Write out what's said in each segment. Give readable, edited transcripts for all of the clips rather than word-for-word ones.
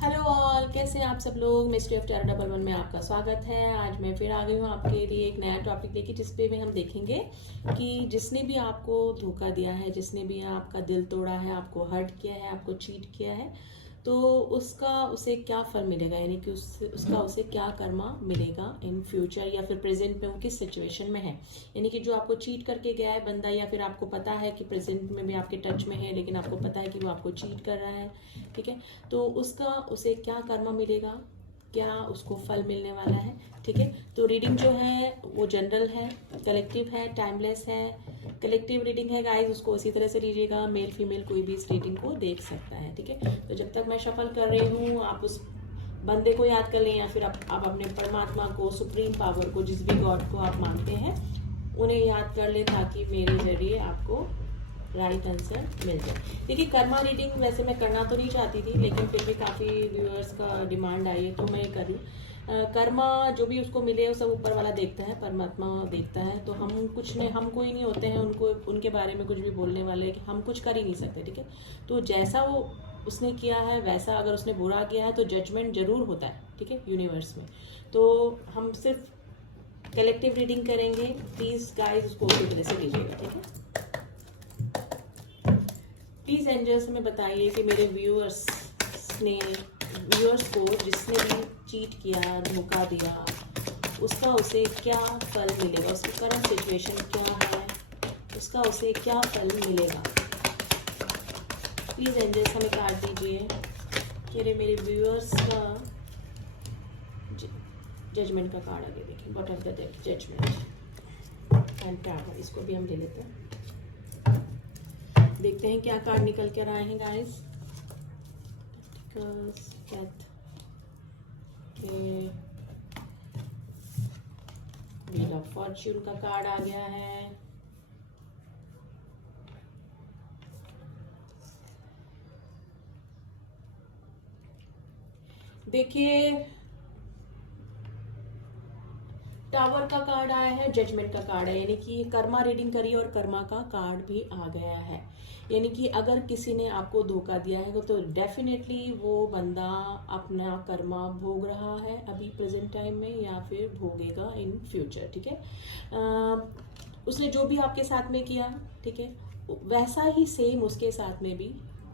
Hello all, कैसे हैं आप सब लोग। Mystery of terra double one में आपका स्वागत है। आज मैं फिर आ गई हूँ आपके लिए एक नया टॉपिक लेके, जिस पे भी हम देखेंगे कि जिसने भी आपको धोखा दिया है, जिसने भी आपका दिल तोड़ा है, आपको हर्ट किया है, आपको चीट किया है, तो उसे क्या फल मिलेगा, यानी कि उसे क्या कर्मा मिलेगा इन फ्यूचर, या फिर प्रेजेंट में वो किस सिचुएशन में है। यानी कि जो आपको चीट करके गया है बंदा, या फिर आपको पता है कि प्रेजेंट में भी आपके टच में है, लेकिन आपको पता है कि वो आपको चीट कर रहा है, ठीक है। तो उसे क्या कर्मा मिलेगा, क्या उसको फल मिलने वाला है, ठीक है। तो रीडिंग जो है वो जनरल है, कलेक्टिव है, टाइमलेस है। कलेक्टिव रीडिंग है गाइस, उसको उसी तरह से लीजिएगा, मेल फीमेल कोई भी इस रीडिंग को देख सकता है, ठीक है। तो जब तक मैं शफल कर रही हूँ, आप उस बंदे को याद कर लें, या फिर आप अपने परमात्मा को, सुप्रीम पावर को, जिस भी गॉड को आप मानते हैं उन्हें याद कर लें, ताकि मेरे जरिए आपको राइट आंसर मिल जाए। देखिए, कर्मा रीडिंग वैसे मैं करना तो नहीं चाहती थी, लेकिन फिर भी काफ़ी व्यूअर्स का डिमांड आई है तो मैं कर लूँ। कर्मा जो भी उसको मिले वो सब ऊपर वाला देखता है, परमात्मा देखता है। तो हम कुछ नहीं, हम कोई नहीं होते हैं उनको उनके बारे में कुछ भी बोलने वाले, कि हम कुछ कर ही नहीं सकते, ठीक है। तो जैसा वो उसने किया है वैसा, अगर उसने बुरा किया है तो जजमेंट जरूर होता है, ठीक है, यूनिवर्स में। तो हम सिर्फ कलेक्टिव रीडिंग करेंगे, प्लीज़ गाइस उसको उसी तरह से लीजिएगा, ठीक है। प्लीज़ एंजल्स हमें बताइए कि मेरे व्यूअर्स को जिसने भी चीट किया, धोखा दिया, उसे क्या फल मिलेगा, उसकी करंट सिचुएशन क्या है, उसे क्या फल मिलेगा। प्लीज़ एंजल्स हमें कार्ड दीजिए कि मेरे व्यूअर्स का जजमेंट का कार्ड आगे देखिए, bottom of the deck, judgment and tower. इसको भी हम ले लेते हैं, देखते हैं क्या कार्ड निकल कर आए हैं गाइस। व्हील ऑफ फॉर्च्यून का कार्ड आ गया है। देखिए, टावर का कार्ड आया है, जजमेंट का कार्ड है, यानी कि कर्मा रीडिंग करी और कर्मा का कार्ड भी आ गया है। यानी कि अगर किसी ने आपको धोखा दिया है तो डेफिनेटली वो बंदा अपना कर्मा भोग रहा है अभी प्रेजेंट टाइम में, या फिर भोगेगा इन फ्यूचर, ठीक है। उसने जो भी आपके साथ में किया, ठीक है, वैसा ही सेम उसके साथ में भी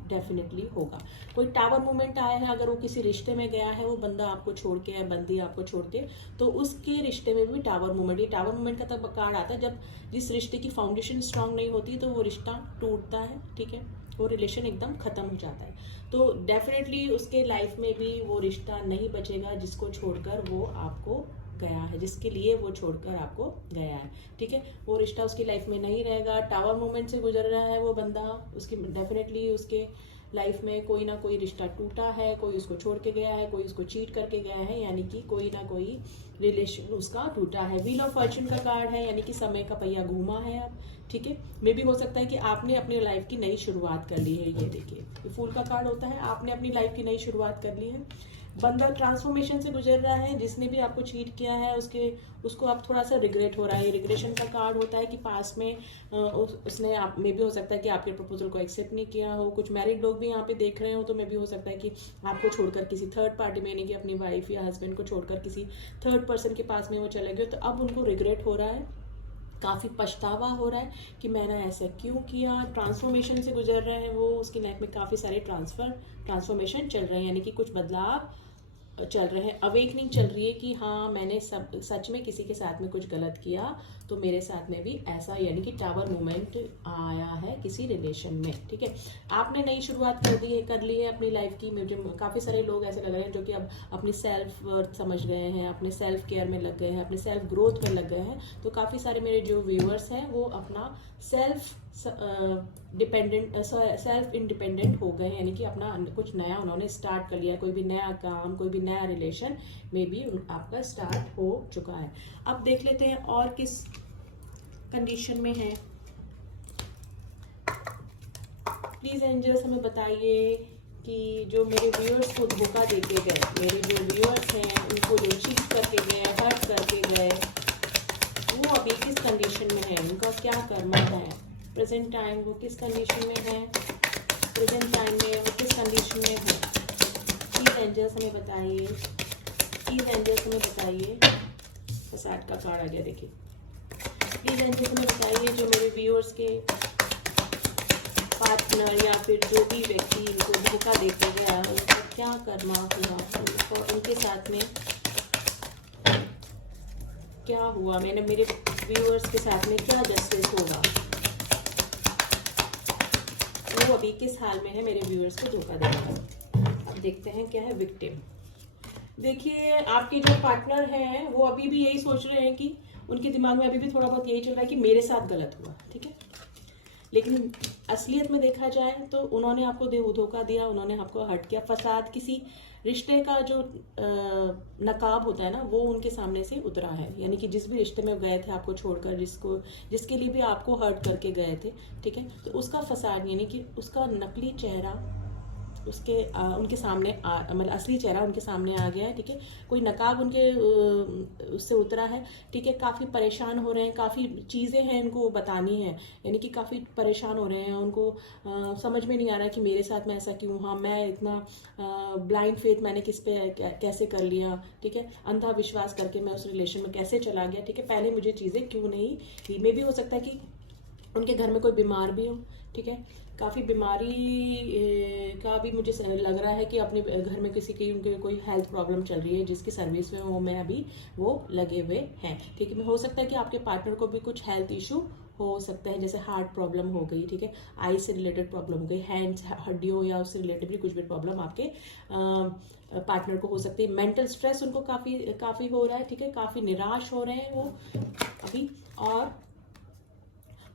डेफिनेटली होगा। कोई टावर मूवमेंट आया है, अगर वो किसी रिश्ते में गया है, वो बंदा आपको छोड़ के है, बंदी आपको छोड़ के, तो उसके रिश्ते में भी टावर मूवमेंट, ये टावर मूवमेंट का तब कार्ड आता है जब जिस रिश्ते की फाउंडेशन स्ट्रांग नहीं होती, तो वो रिश्ता टूटता है, ठीक है, वो रिलेशन एकदम खत्म हो जाता है। तो डेफिनेटली उसके लाइफ में भी वो रिश्ता नहीं बचेगा जिसको छोड़कर वो आपको गया है, जिसके लिए वो छोड़कर आपको गया है, ठीक है। वो रिश्ता उसकी लाइफ में नहीं रहेगा। टावर मोमेंट से गुजर रहा है वो बंदा, उसकी डेफिनेटली उसके लाइफ में कोई ना कोई रिश्ता टूटा है, कोई उसको छोड़ के गया है, कोई उसको चीट करके गया है, यानी कि कोई ना कोई रिलेशन उसका टूटा है। व्हील ऑफ फॉर्च्यून का कार्ड है, यानी कि समय का पहिया घूमा है अब, ठीक है। मे भी हो सकता है कि आपने अपनी लाइफ की नई शुरुआत कर ली है। ये देखिए, फूल का कार्ड होता है, आपने अपनी लाइफ की नई शुरुआत कर ली है। बंदा ट्रांसफॉर्मेशन से गुजर रहा है, जिसने भी आपको चीट किया है उसको अब थोड़ा सा रिग्रेट हो रहा है। रिग्रेशन का कार्ड होता है कि पास में उसने आप में भी हो सकता है कि आपके प्रपोजल को एक्सेप्ट नहीं किया हो। कुछ मैरिड लोग भी यहाँ पे देख रहे हो, तो मे भी हो सकता है कि आपको छोड़कर किसी थर्ड पार्टी में, यानी कि अपनी वाइफ या हस्बैंड को छोड़कर किसी थर्ड पर्सन के पास में वो चले गए, तो अब उनको रिग्रेट हो रहा है, काफ़ी पछतावा हो रहा है कि मैंने ऐसा क्यों किया। ट्रांसफॉर्मेशन से गुजर रहे हैं वो, उसकी लाइफ में काफ़ी सारे ट्रांसफॉर्मेशन चल रहे हैं, यानी कि कुछ बदलाव चल रहे हैं, अवेकनिंग चल रही है कि हाँ मैंने सच में किसी के साथ में कुछ गलत किया, तो मेरे साथ में भी ऐसा, यानी कि टावर मूवमेंट आया है किसी रिलेशन में, ठीक है। आपने नई शुरुआत कर ली है अपनी लाइफ की। मुझे काफ़ी सारे लोग ऐसे लग रहे हैं जो कि अब अपनी सेल्फ वर्थ समझ गए हैं, अपने सेल्फ केयर में लग गए हैं, अपने सेल्फ ग्रोथ में लग गए हैं। तो काफ़ी सारे मेरे जो व्यूअर्स हैं वो अपना सेल्फ इंडिपेंडेंट हो गए हैं, यानी कि अपना कुछ नया उन्होंने स्टार्ट कर लिया है। कोई भी नया काम, कोई भी नया रिलेशन में भी आपका स्टार्ट हो चुका है। अब देख लेते हैं और किस कंडीशन में है। प्लीज एंजल्स हमें बताइए कि जो मेरे व्यूअर्स को धोखा देके गए, मेरे जो व्यूअर्स हैं उनको जो चीट करके गए, हर्ट करके गए, वो अभी किस कंडीशन में है, उनका क्या कर्मा है। प्रेजेंट टाइम वो किस कंडीशन में है, प्रेजेंट टाइम में वो किस कंडीशन में है। प्लीज एंजल्स हमें बताइए, प्लीज एंजल्स हमें बताइए। फसाद का कार्ड आ गया, देखिए। प्लीज एंजल्स हमें बताइए जो मेरे व्यूअर्स के पार्टनर या फिर जो भी व्यक्ति इनको धोखा देते गया, उनका क्या कर्मा हुआ, उनके साथ में क्या हुआ, मैंने मेरे व्यूअर्स के साथ में क्या जस्टिस होगा, वो अभी किस हाल में है मेरे व्यूअर्स को धोखा देगा। अब देखते हैं क्या है विक्टिम। देखिए आपके जो पार्टनर हैं वो अभी भी यही सोच रहे हैं कि उनके दिमाग में अभी भी थोड़ा बहुत यही चल रहा है कि मेरे साथ गलत हुआ, ठीक है। लेकिन असलियत में देखा जाए तो उन्होंने आपको धोखा दिया, उन्होंने आपको हर्ट किया। फसाद किसी रिश्ते का जो नकाब होता है ना, वो उनके सामने से उतरा है। यानी कि जिस भी रिश्ते में गए थे आपको छोड़कर, जिसके लिए भी आपको हर्ट करके गए थे, ठीक है, तो उसका फसाद यानी कि उसका नकली चेहरा उनके सामने मतलब असली चेहरा उनके सामने आ गया है, ठीक है। कोई नकाब उनके उससे उतरा है, ठीक है। काफ़ी परेशान हो रहे हैं, काफ़ी चीज़ें हैं उनको बतानी है, यानी कि काफ़ी परेशान हो रहे हैं। उनको समझ में नहीं आ रहा है कि मेरे साथ में ऐसा क्यों, हाँ मैं इतना ब्लाइंड फेथ मैंने किस पे कैसे कर लिया, ठीक है। अंधा विश्वास करके मैं उस रिलेशन में कैसे चला गया, ठीक है। पहले मुझे चीज़ें क्यों नहीं थी। मे भी हो सकता है कि उनके घर में कोई बीमार भी हो, ठीक है। काफ़ी बीमारी का भी मुझे लग रहा है कि अपने घर में किसी की उनके कोई हेल्थ प्रॉब्लम चल रही है, जिसकी सर्विस में वो मैं अभी वो लगे हुए हैं, ठीक है। हो सकता है कि आपके पार्टनर को भी कुछ हेल्थ इशू हो सकता है, जैसे हार्ट प्रॉब्लम हो गई, ठीक है, आई से रिलेटेड प्रॉब्लम हो गई, हैंड्स हड्डियों या उससे रिलेटेड भी कुछ भी प्रॉब्लम आपके पार्टनर को हो सकती है। मेंटल स्ट्रेस उनको काफ़ी हो रहा है, ठीक है। काफ़ी निराश हो रहे हैं वो अभी, और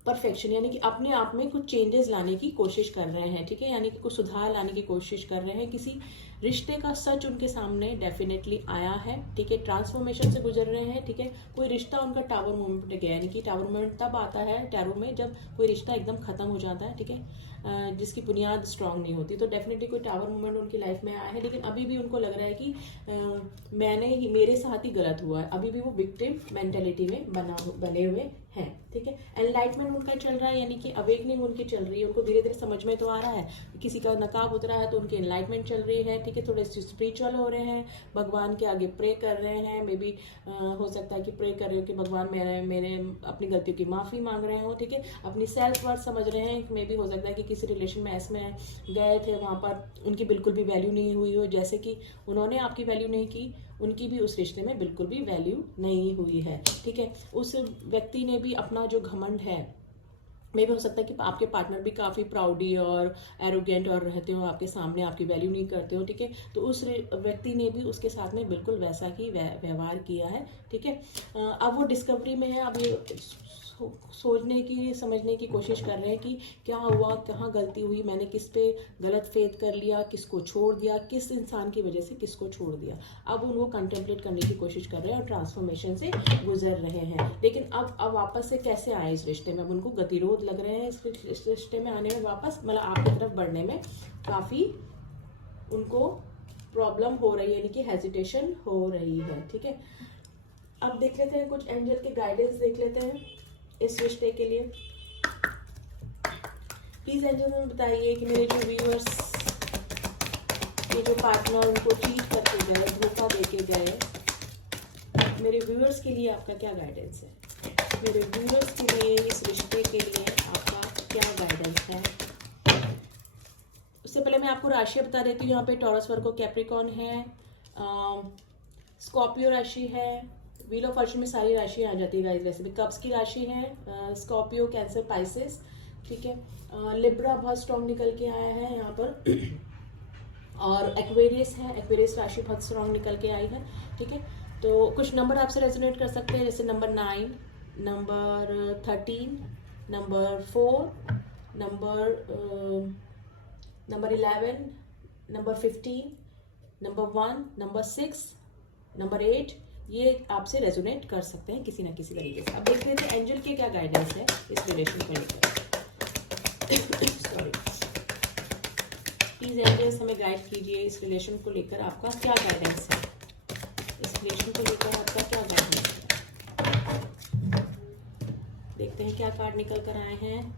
परफेक्शन यानी कि अपने आप में कुछ चेंजेस लाने की कोशिश कर रहे हैं, ठीक है। यानी कि कुछ सुधार लाने की कोशिश कर रहे हैं। किसी रिश्ते का सच उनके सामने डेफिनेटली आया है, ठीक है। ट्रांसफॉर्मेशन से गुजर रहे हैं, ठीक है। कोई रिश्ता उनका टावर मोमेंट पे गया, यानी कि टावर मोमेंट तब आता है टैरो में जब कोई रिश्ता एकदम खत्म हो जाता है, ठीक है, जिसकी बुनियाद स्ट्रांग नहीं होती। तो डेफिनेटली कोई टावर मोमेंट उनकी लाइफ में आया है, लेकिन अभी भी उनको लग रहा है कि मेरे साथ ही गलत हुआ है। अभी भी वो विक्टिम मेंटेलिटी में बने हुए हैं, ठीक है। एनलाइटमेंट उनका चल रहा है, यानी कि अवेकनिंग उनकी चल रही है। उनको धीरे धीरे समझ में तो आ रहा है, किसी का नकाब उतरा है तो उनकी एनलाइटमेंट चल रही है, ठीक है। थोड़े स्पिरिचुअल हो रहे हैं, भगवान के आगे प्रे कर रहे हैं। मे बी हो सकता है कि प्रे कर रहे हो कि भगवान मेरे अपनी गलतियों की माफ़ी मांग रहे हो, ठीक है। अपनी सेल्फ वर्थ समझ रहे हैं। मे बी हो सकता है कि किसी रिलेशन में ऐसे में गए थे, वहाँ पर उनकी बिल्कुल भी वैल्यू नहीं हुई हो, जैसे कि उन्होंने आपकी वैल्यू नहीं की, उनकी भी उस रिश्ते में बिल्कुल भी वैल्यू नहीं हुई है, ठीक है। उस व्यक्ति ने भी अपना जो घमंड है, मे भी हो सकता है कि आपके पार्टनर भी काफ़ी प्राउडी और एरोगेंट और रहते हो, आपके सामने आपकी वैल्यू नहीं करते हो, ठीक है। तो उस व्यक्ति ने भी उसके साथ में बिल्कुल वैसा ही व्यवहार किया है, ठीक है। अब वो डिस्कवरी में है, अब ये सोचने की समझने की कोशिश कर रहे हैं कि क्या हुआ, कहाँ गलती हुई, मैंने किस पे गलत फेथ कर लिया, किसको छोड़ दिया, किस इंसान की वजह से किसको छोड़ दिया। अब उनको कंटेम्पलेट करने की कोशिश कर रहे हैं और ट्रांसफॉर्मेशन से गुजर रहे हैं। लेकिन अब वापस से कैसे आए इस रिश्ते में, अब उनको गतिरोध लग रहे हैं इस रिश्ते में आने में, वापस मतलब आपकी तरफ बढ़ने में काफ़ी उनको प्रॉब्लम हो रही है, यानी कि हेजिटेशन हो रही है, ठीक है। अब देख लेते हैं कुछ एंजल के गाइडेंस देख लेते हैं इस रिश्ते के लिए। प्लीज एंजल में बताइए कि मेरे जो व्यूअर्स, ये जो पार्टनर उनको चीट करके गए, धोखा देके गए, मेरे व्यूअर्स के लिए आपका क्या गाइडेंस है। मेरे व्यूअर्स के लिए, इस रिश्ते के लिए आपका क्या गाइडेंस है। उससे पहले मैं आपको राशि बता देती हूँ। यहाँ पे टॉरस, वर्गो, कैप्रिकॉर्न है, स्कॉर्पियो राशि है, व्हील ऑफ फॉर्च्यून में सारी राशि आ जाती है गाइस। वैसे भी कप्स की राशि है, स्कॉर्पियो, कैंसर, पाइसेस, ठीक है। लिब्रा बहुत स्ट्रॉन्ग निकल के आया है यहाँ पर और एक्वेरियस है, एक्वेरियस राशि बहुत स्ट्रॉन्ग निकल के आई है, ठीक है। तो कुछ नंबर आपसे रेजोनेट कर सकते हैं, जैसे number 9, number 13, number 4, number 11, number 15, number 1, number 6, number 8, ये आपसे रेजोनेट कर सकते हैं किसी ना किसी तरीके से। अब देख लेते हैं एंजल के क्या गाइडेंस है इस रिलेशन को लेकर। सॉरी, प्लीज एंजल्स हमें गाइड कीजिए इस रिलेशन को लेकर आपका क्या गाइडेंस है। इस रिलेशन को लेकर आपका क्या गाइडेंस है, देखते हैं क्या कार्ड निकल कर आए हैं।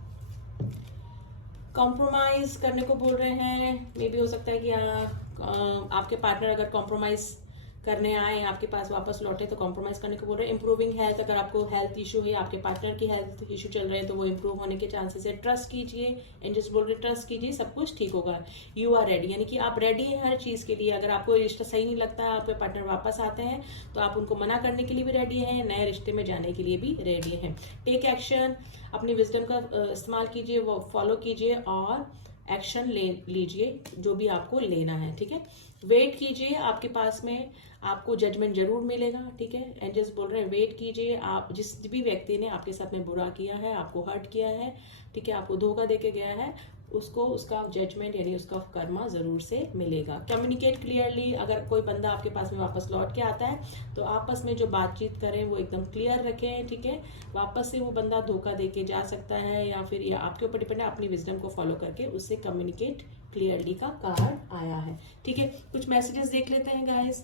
कॉम्प्रोमाइज करने को बोल रहे हैं। मे बी हो सकता है कि आपके पार्टनर अगर कॉम्प्रोमाइज करने आए आपके पास वापस लौटे तो कॉम्प्रोमाइज करने को बोल रहे हैं। इंप्रूविंग हेल्थ, अगर आपको हेल्थ इशू है, आपके पार्टनर की हेल्थ इशू चल रहे हैं तो वो इंप्रूव होने के चांसेस है। ट्रस्ट कीजिए, एंजल्स बोल रहे ट्रस्ट कीजिए, सब कुछ ठीक होगा। यू आर रेडी, यानी कि आप रेडी हैं हर चीज के लिए। अगर आपको रिश्ता सही नहीं लगता है, आपके पार्टनर वापस आते हैं तो आप उनको मना करने के लिए भी रेडी हैं, नए रिश्ते में जाने के लिए भी रेडी हैं। टेक एक्शन, अपनी विजडम का इस्तेमाल कीजिए, वो फॉलो कीजिए और एक्शन ले लीजिए जो भी आपको लेना है, ठीक है। वेट कीजिए, आपके पास में आपको जजमेंट जरूर मिलेगा, ठीक है। एंजल्स बोल रहे हैं वेट कीजिए। आप जिस भी व्यक्ति ने आपके साथ में बुरा किया है, आपको हर्ट किया है, ठीक है, आपको धोखा देके गया है, उसको उसका जजमेंट यानी उसका कर्मा जरूर से मिलेगा। कम्युनिकेट क्लियरली, अगर कोई बंदा आपके पास में वापस लौट के आता है तो आपस में जो बातचीत करें वो एकदम क्लियर रखें, ठीक है। वापस से वो बंदा धोखा देके जा सकता है या फिर ये आपके ऊपर डिपेंड है, अपनी विजडम को फॉलो करके उससे कम्युनिकेट क्लियरली का कार्ड आया है, ठीक है। कुछ मैसेजेस देख लेते हैं गाइस।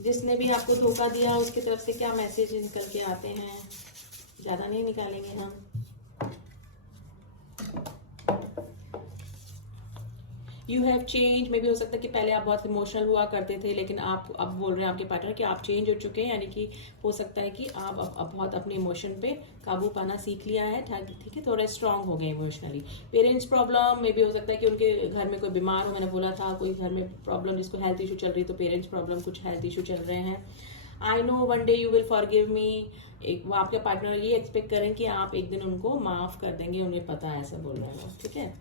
जिसने भी आपको धोखा दिया उसकी तरफ से क्या मैसेज निकल के आते हैं, ज्यादा नहीं निकालेंगे हम। यू हैव चेंज, में भी हो सकता है कि पहले आप बहुत इमोशनल हुआ करते थे लेकिन आप अब बोल रहे हैं आपके पार्टनर कि आप चेंज हो चुके हैं, यानी कि हो सकता है कि आप अब बहुत अपने इमोशन पे काबू पाना सीख लिया है, ठीक है, थोड़े स्ट्रांग हो गए इमोशनली। पेरेंट्स प्रॉब्लम, में भी हो सकता है कि उनके घर में कोई बीमार हो, मैंने बोला था कोई घर में प्रॉब्लम जिसको हेल्थ इशू चल रही, तो पेरेंट्स प्रॉब्लम, कुछ हेल्थ इशू चल रहे हैं। I know one day you will forgive me, वो आपके पार्टनर ये एक्सपेक्ट करें कि आप एक दिन उनको माफ कर देंगे, उन्हें पता है, ऐसा बोल रहे हैं, ठीक है।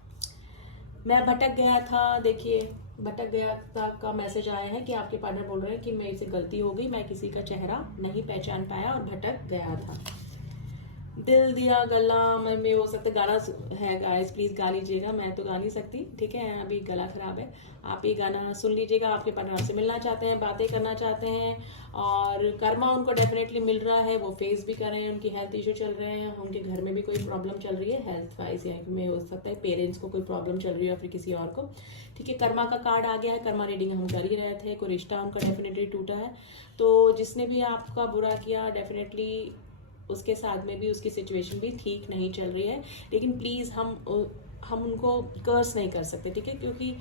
मैं भटक गया था, देखिए भटक गया था का मैसेज आया है कि आपके पार्टनर बोल रहे हैं कि मेरे से गलती हो गई, मैं किसी का चेहरा नहीं पहचान पाया और भटक गया था। दिल दिया गला, में हो सकता है गाना है गाइस, प्लीज गा लीजिएगा, मैं तो गा नहीं सकती, ठीक है, अभी गला खराब है। आप ये गाना सुन लीजिएगा, आपके पार्टनर आपसे मिलना चाहते हैं, बातें करना चाहते हैं और कर्मा उनको डेफिनेटली मिल रहा है, वो फेस भी कर रहे हैं, उनकी हेल्थ इशू चल रहे हैं, उनके घर में भी कोई प्रॉब्लम चल रही है हेल्थ वाइज, में हो सकता है पेरेंट्स को कोई प्रॉब्लम चल रही है या फिर किसी और को, ठीक है। कर्मा का कार्ड आ गया है, कर्मा रीडिंग हम कर ही रहे थे, कोई रिश्ता उनका डेफिनेटली टूटा है, तो जिसने भी आपका बुरा किया डेफिनेटली उसके साथ में भी उसकी सिचुएशन भी ठीक नहीं चल रही है, लेकिन प्लीज हम उनको कर्स नहीं कर सकते, ठीक है, क्योंकि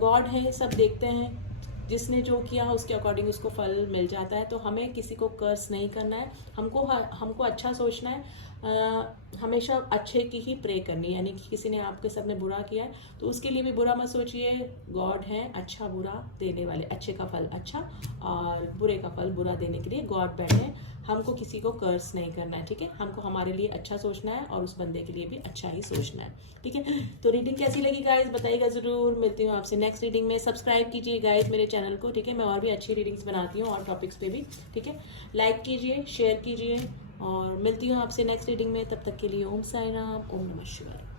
गॉड है, सब देखते हैं, जिसने जो किया उसके अकॉर्डिंग उसको फल मिल जाता है। तो हमें किसी को कर्स नहीं करना है, हमको अच्छा सोचना है, हमेशा अच्छे की ही प्रे करनी है, यानी कि किसी ने आपके साथ में बुरा किया है तो उसके लिए भी बुरा मत सोचिए, गॉड है अच्छा बुरा देने वाले, अच्छे का फल अच्छा और बुरे का फल बुरा देने के लिए गॉड बैठे हैं। हमको किसी को कर्स नहीं करना है, ठीक है, हमको हमारे लिए अच्छा सोचना है और उस बंदे के लिए भी अच्छा ही सोचना है, ठीक है। तो रीडिंग कैसी लगी गाइस बताइएगा जरूर, मिलती हूँ आपसे नेक्स्ट रीडिंग में। सब्सक्राइब कीजिए गाइस मेरे चैनल को, ठीक है, मैं और भी अच्छी रीडिंग्स बनाती हूँ और टॉपिक्स पे भी, ठीक है। लाइक कीजिए, शेयर कीजिए और मिलती हूँ आपसे नेक्स्ट रीडिंग में। तब तक के लिए ओम साई राम, ओम नमः शिवाय।